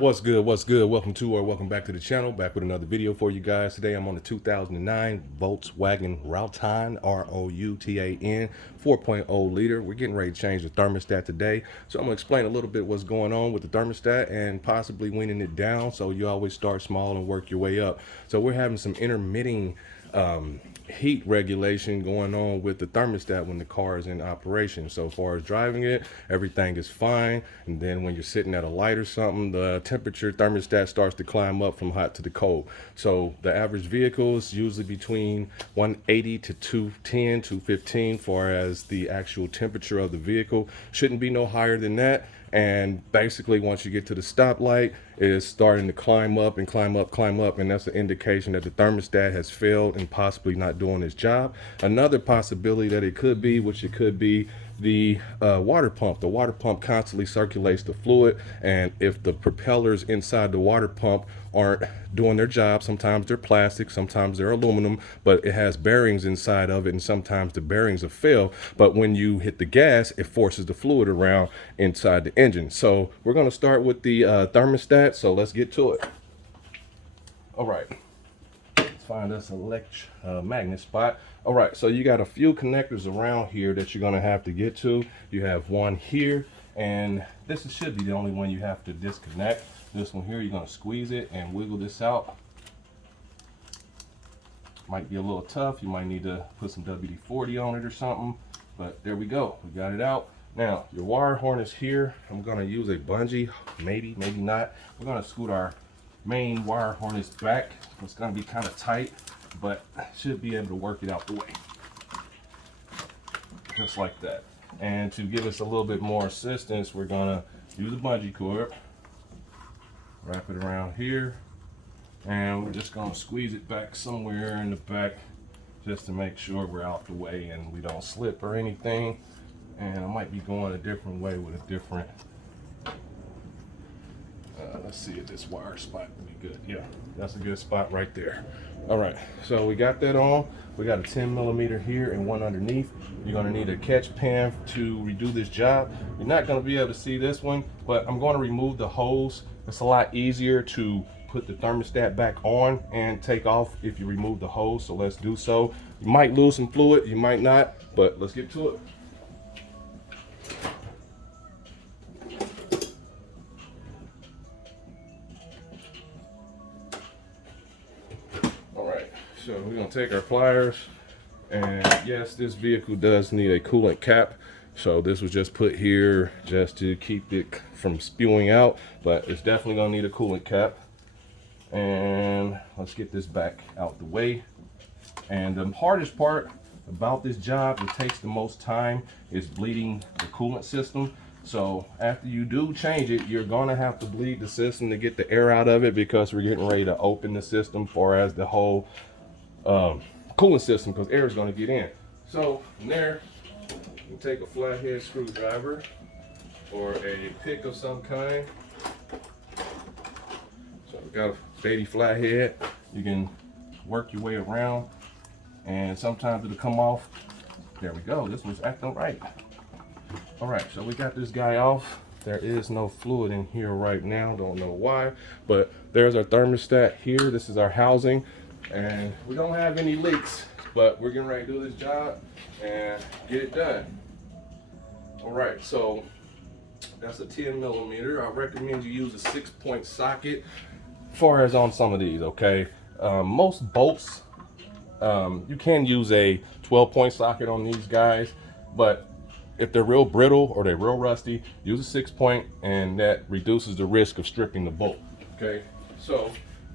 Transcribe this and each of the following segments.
What's good? What's good? Welcome to or welcome back to the channel. Back with another video for you guys. Today I'm on the 2009 Volkswagen Routan, R-O-U-T-A-N, 4.0 liter. We're getting ready to change the thermostat today. So I'm going to explain a little bit what's going on with the thermostat and possibly weaning it down. So you always start small and work your way up. So we're having some intermitting heat regulation going on with the thermostat when the car is in operation. So as far as driving it, everything is fine, and then when you're sitting at a light or something, the temperature thermostat starts to climb up from hot to the cold. So the average vehicle is usually between 180 to 210, 215 far as the actual temperature of the vehicle. Shouldn't be no higher than that. And basically once you get to the stoplight, it's starting to climb up and climb up, and that's an indication that the thermostat has failed and possibly not doing its job. Another possibility that it could be, which it could be, the water pump. The water pump constantly circulates the fluid, and if the propellers inside the water pump aren't doing their job, sometimes they're plastic, sometimes they're aluminum, but it has bearings inside of it, and sometimes the bearings have failed, but when you hit the gas, it forces the fluid around inside the engine. So we're going to start with the thermostat, so let's get to it. All right, let's find us a magnet spot. All right, so you got a few connectors around here that you're going to have to get to. You have one here, and this should be the only one you have to disconnect. This one here, you're going to squeeze it and wiggle this out. Might be a little tough. You might need to put some WD-40 on it or something, but there we go. We got it out. Now, your wire harness here, I'm going to use a bungee, maybe not. We're going to scoot our main wire harness back. It's going to be kind of tight, but should be able to work it out the way. Just like that. And to give us a little bit more assistance, we're going to use a bungee cord, wrap it around here, and we're just going to squeeze it back somewhere in the back just to make sure we're out the way and we don't slip or anything. And I might be going a different way with a different let's see if this wire spot will be good. Yeah, that's a good spot right there. All right, so we got that on. We got a 10 millimeter here and one underneath. You're going to need a catch pan to redo this job. You're not going to be able to see this one, but I'm going to remove the hose. It's a lot easier to put the thermostat back on and take off if you remove the hose, so let's do so. You might lose some fluid, you might not, but let's get to it. So we're going to take our pliers, and yes, this vehicle does need a coolant cap, so this was just put here just to keep it from spewing out, but it's definitely going to need a coolant cap. And let's get this back out the way. And the hardest part about this job, that takes the most time, is bleeding the coolant system. So after you do change it, you're going to have to bleed the system to get the air out of it, because we're getting ready to open the system for as the whole cooling system, because air is going to get in. So from there, you take a flathead screwdriver or a pick of some kind. So we got a Beatty flathead. You can work your way around, and sometimes it'll come off. There we go. This was acting right. All right, so we got this guy off. There is no fluid in here right now. Don't know why, but there's our thermostat here. This is our housing. And we don't have any leaks, but we're getting ready to do this job and get it done. All right, so that's a 10 millimeter. I recommend you use a 6-point socket as far as on some of these, okay? Most bolts, you can use a 12-point socket on these guys, but if they're real brittle or they're real rusty, use a 6-point, and that reduces the risk of stripping the bolt, okay? So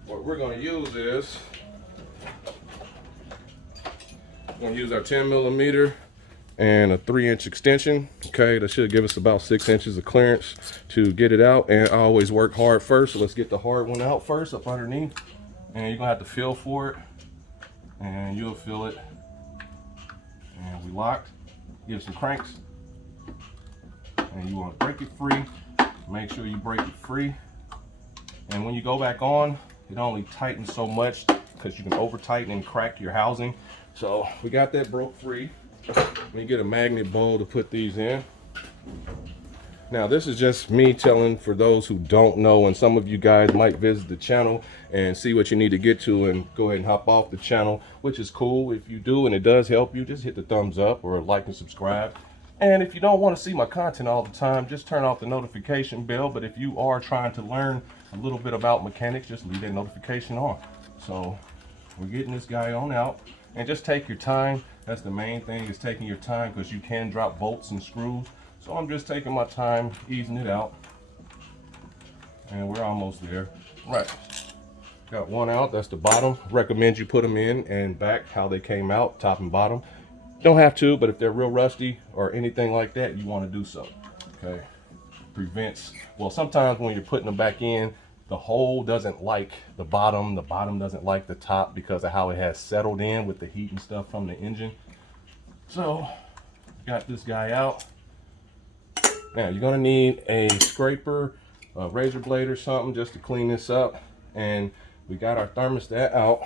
what we're gonna use is, we're going to use our 10 millimeter and a 3-inch extension. Okay, that should give us about 6 inches of clearance to get it out. And I always work hard first, so let's get the hard one out first up underneath. And you're going to have to feel for it, and you'll feel it. And we locked. Give some cranks, and you want to break it free. Make sure you break it free. And when you go back on, it only tightens so much, because you can over tighten and crack your housing. So we got that broke free. We get a magnet bowl to put these in. Now, this is just me telling for those who don't know, and some of you guys might visit the channel and see what you need to get to and go ahead and hop off the channel, which is cool. If you do and it does help you, just hit the thumbs up or like and subscribe. And if you don't want to see my content all the time, just turn off the notification bell. But if you are trying to learn a little bit about mechanics, just leave that notification on. So we're getting this guy on out, and just take your time. That's the main thing, is taking your time, because you can drop bolts and screws. So I'm just taking my time, easing it out, and we're almost there. Right, got one out. That's the bottom. Recommend you put them in and back how they came out, top and bottom. Don't have to, but if they're real rusty or anything like that, you want to do so. Okay, prevents, well, sometimes when you're putting them back in, the hole doesn't like the bottom doesn't like the top, because of how it has settled in with the heat and stuff from the engine. So got this guy out. Now you're gonna need a scraper, a razor blade or something, just to clean this up. And we got our thermostat out.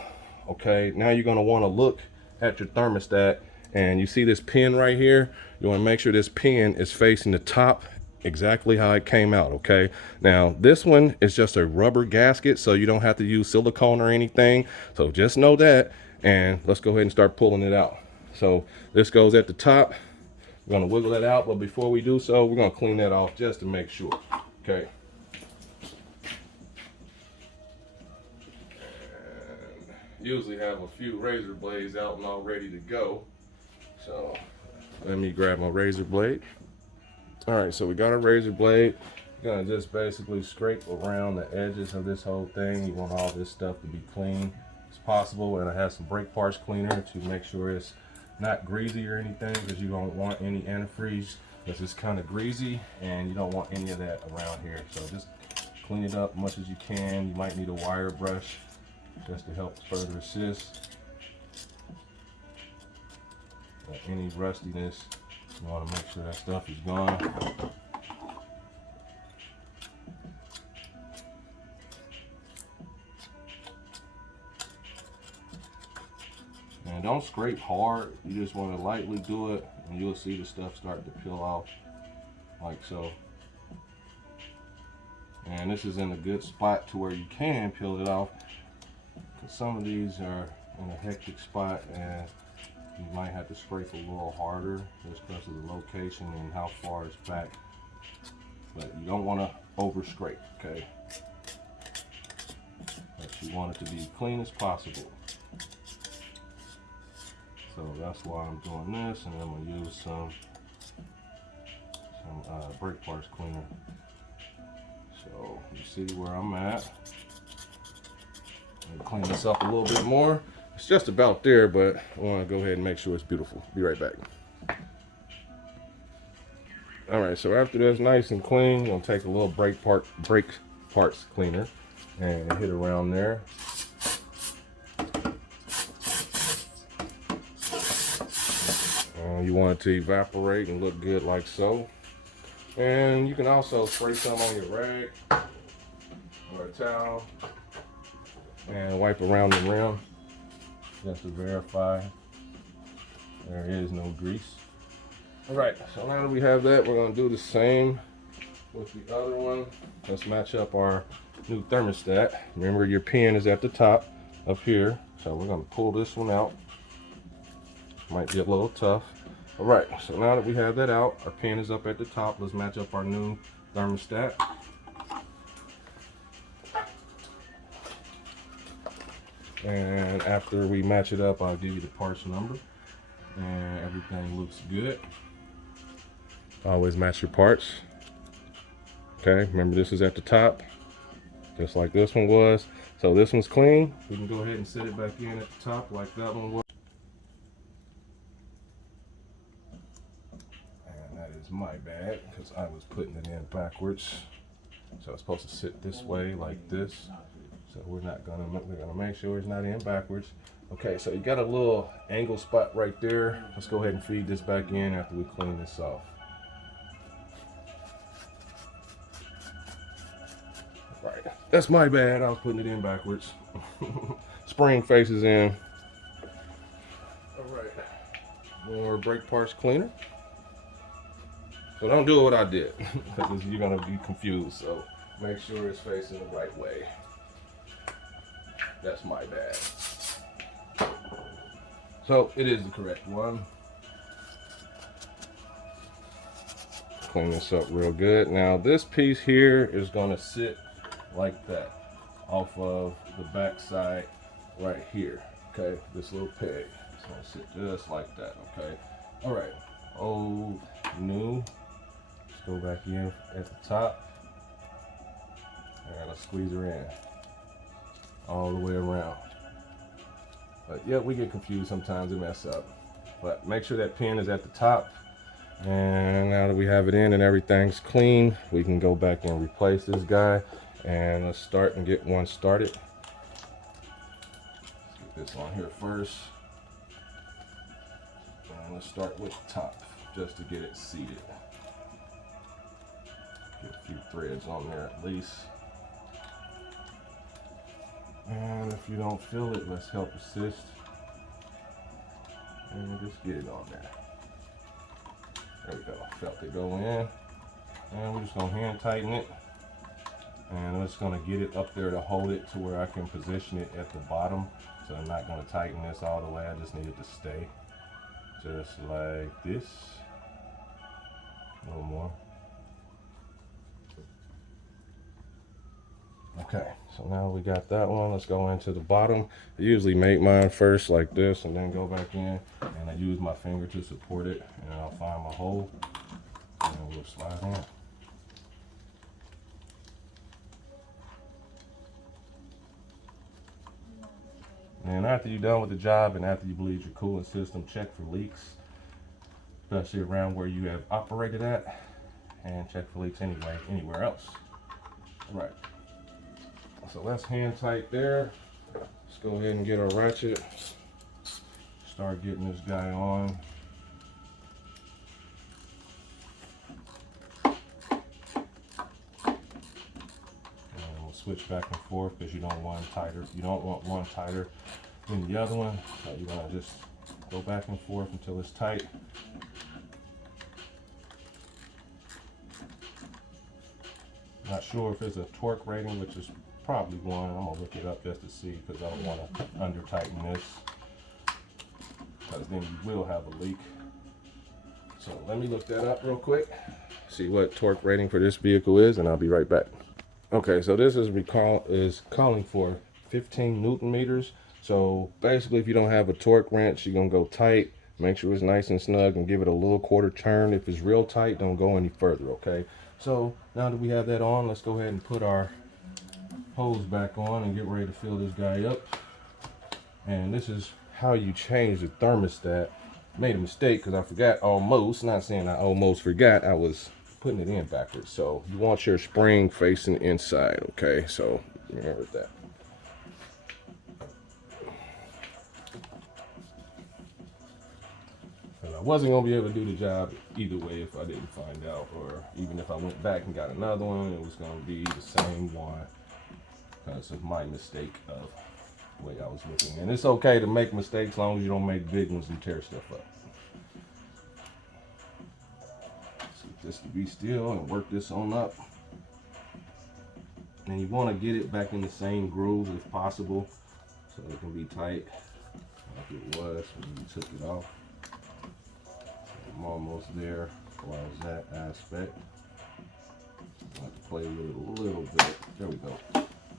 Okay, now you're gonna want to look at your thermostat, and you see this pin right here. You want to make sure this pin is facing the top exactly how it came out. Okay, now this one is just a rubber gasket, so you don't have to use silicone or anything, so just know that. And let's go ahead and start pulling it out. So this goes at the top. We're going to wiggle that out, but before we do so, we're going to clean that off just to make sure. Okay, and usually have a few razor blades out and all ready to go, so let me grab my razor blade. All right, so we got our razor blade. You're gonna just basically scrape around the edges of this whole thing. You want all this stuff to be clean as possible, and I have some brake parts cleaner to make sure it's not greasy or anything, because you don't want any antifreeze because it's kind of greasy, and you don't want any of that around here. So just clean it up as much as you can. You might need a wire brush just to help further assist. Any rustiness, you want to make sure that stuff is gone. And don't scrape hard, you just want to lightly do it, and you'll see the stuff start to peel off like so. And this is in a good spot to where you can peel it off, because some of these are in a hectic spot and you might have to scrape a little harder just because of the location and how far it's back. But you don't want to over scrape, okay? But you want it to be clean as possible. So that's why I'm doing this, and I'm gonna use some brake parts cleaner. So you see where I'm at. I'll clean this up a little bit more. It's just about there, but I want to go ahead and make sure it's beautiful. Be right back. All right, so after that's nice and clean, I'm gonna take a little brake parts cleaner and hit around there. You want it to evaporate and look good like so. And you can also spray some on your rag or a towel and wipe around the rim just to verify there is no grease. All right, so now that we have that, we're gonna do the same with the other one. Let's match up our new thermostat. Remember, your pin is at the top up here, so we're gonna pull this one out. Might be a little tough. All right, so now that we have that out, our pin is up at the top. Let's match up our new thermostat. And after we match it up, I'll give you the parts number, and everything looks good. Always match your parts. Okay, remember this is at the top, just like this one was. So this one's clean. We can go ahead and set it back in at the top like that one was. My bad, because I was putting it in backwards. So it's supposed to sit this way like this. So we're gonna make sure it's not in backwards. Okay, so you got a little angle spot right there. Let's go ahead and feed this back in after we clean this off. Right, that's my bad. I was putting it in backwards. Spring faces in. All right, more brake parts cleaner. So don't do what I did, because you're gonna be confused. So make sure it's facing the right way. That's my bad. So it is the correct one. Clean this up real good. Now this piece here is gonna sit like that off of the back side right here. Okay, this little peg. It's gonna sit just like that. Okay. All right. Old, new. Let's go back in at the top. And let's squeeze her in all the way around. But yeah, we get confused sometimes and mess up. But make sure that pin is at the top. And now that we have it in and everything's clean, we can go back and replace this guy. And let's start and get one started. Let's get this on here first. And let's start with the top, just to get it seated. Get a few threads on there at least. And if you don't feel it, let's help assist. And just get it on there. There we go. Felt it go in. And we're just going to hand tighten it. And I'm just going to get it up there to hold it to where I can position it at the bottom. So I'm not going to tighten this all the way. I just need it to stay. Just like this. A little more. Okay, so now we got that one. Let's go into the bottom. I usually make mine first like this and then go back in, and I use my finger to support it, and then I'll find my hole and we'll slide in. And after you're done with the job and after you bleed your cooling system, check for leaks, especially around where you have operated at, and check for leaks anywhere else. All right. So let's hand tight there. Let's go ahead and get our ratchet. Start getting this guy on. And we'll switch back and forth because you don't want tighter. You don't want one tighter than the other one. So you're gonna just go back and forth until it's tight. Not sure if it's a torque rating, which is probably one. I'm gonna look it up just to see because I don't want to under tighten this, because then you will have a leak. So let me look that up real quick, see what torque rating for this vehicle is, and I'll be right back. Okay, so this is calling for 15 Newton meters. So basically, if you don't have a torque wrench, you're gonna go tight. Make sure it's nice and snug and give it a little quarter turn. If it's real tight, don't go any further. Okay. So now that we have that on, let's go ahead and put our hose back on and get ready to fill this guy up. And this is how you change the thermostat. Made a mistake because I forgot almost, not saying I almost forgot, I was putting it in backwards. So you want your spring facing inside, okay? So remember that. And I wasn't gonna be able to do the job either way if I didn't find out, or even if I went back and got another one, it was gonna be the same one because of my mistake of the way I was looking. And it's okay to make mistakes as long as you don't make big ones and tear stuff up. Let's get this to be still and work this on up. And you want to get it back in the same groove if possible, so it can be tight like it was when you took it off. I'm almost there as far as that aspect. I have to play with it a little bit. There we go.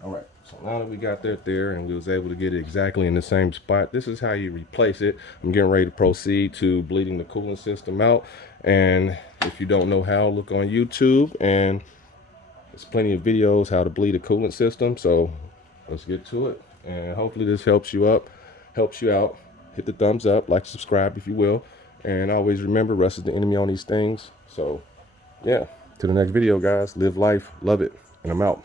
All right, so now that we got that there and we was able to get it exactly in the same spot, this is how you replace it. I'm getting ready to proceed to bleeding the cooling system out. And if you don't know how, look on YouTube, and there's plenty of videos how to bleed a coolant system. So let's get to it. And hopefully this helps you out. Hit the thumbs up, like, subscribe if you will. And always remember, rust is the enemy on these things. So yeah, to the next video, guys. Live life, love it, and I'm out.